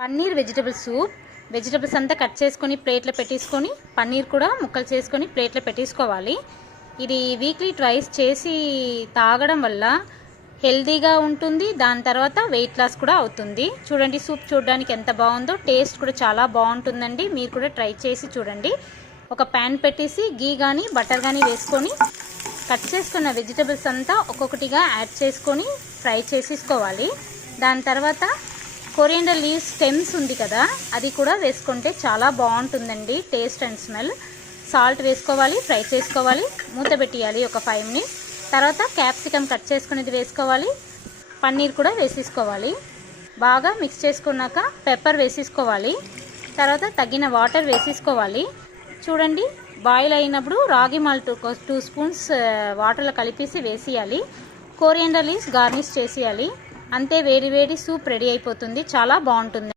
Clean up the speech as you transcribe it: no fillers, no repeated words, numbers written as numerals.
Paneer vegetable soup. Vegetables అంతా cut చేసుకొని ప్లేట్లో పెట్టేసుకొని పన్నీర్ కూడా ముక్కలు చేసుకొని ప్లేట్లో పెట్టేసుకోవాలి. ఇది వీక్లీ ట్వైస్ చేసి తాగడం వల్ల హెల్తీగా ఉంటుంది. దాని తర్వాత వెయిట్ లాస్ కూడా అవుతుంది. చూడండి సూప్ చూడడానికి ఎంత బాగుందో, టేస్ట్ కూడా చాలా బాగుంటుందండి. మీరు కూడా ట్రై చేసి చూడండి. ఒక ప్యాన్ పెట్టేసి గీ కానీ బటర్ కానీ వేసుకొని కట్ చేసుకున్న వెజిటబుల్స్ అంతా ఒక్కొక్కటిగా యాడ్ చేసుకొని ఫ్రై చేసేసుకోవాలి. దాని తర్వాత కొరియండర్ లీవ్స్ స్టెమ్స్ ఉంది కదా, అది కూడా వేసుకుంటే చాలా బాగుంటుందండి టేస్ట్ అండ్ స్మెల్. సాల్ట్ వేసుకోవాలి, ఫ్రై చేసుకోవాలి, మూత పెట్టేయాలి ఒక 5 minutes. తర్వాత క్యాప్సికమ్ కట్ చేసుకునేది వేసుకోవాలి, పన్నీర్ కూడా వేసేసుకోవాలి. బాగా మిక్స్ చేసుకున్నాక పెప్పర్ వేసేసుకోవాలి. తర్వాత తగిన వాటర్ వేసేసుకోవాలి. చూడండి బాయిల్ అయినప్పుడు రాగి మాల్ట్ 2 spoons వాటర్లో కలిపేసి వేసేయాలి. కొరియండర్ లీవ్స్ గార్నిష్ చేసేయాలి. అంతే, వేడి వేడి సూప్ రెడీ అయిపోతుంది. చాలా బాగుంటుంది.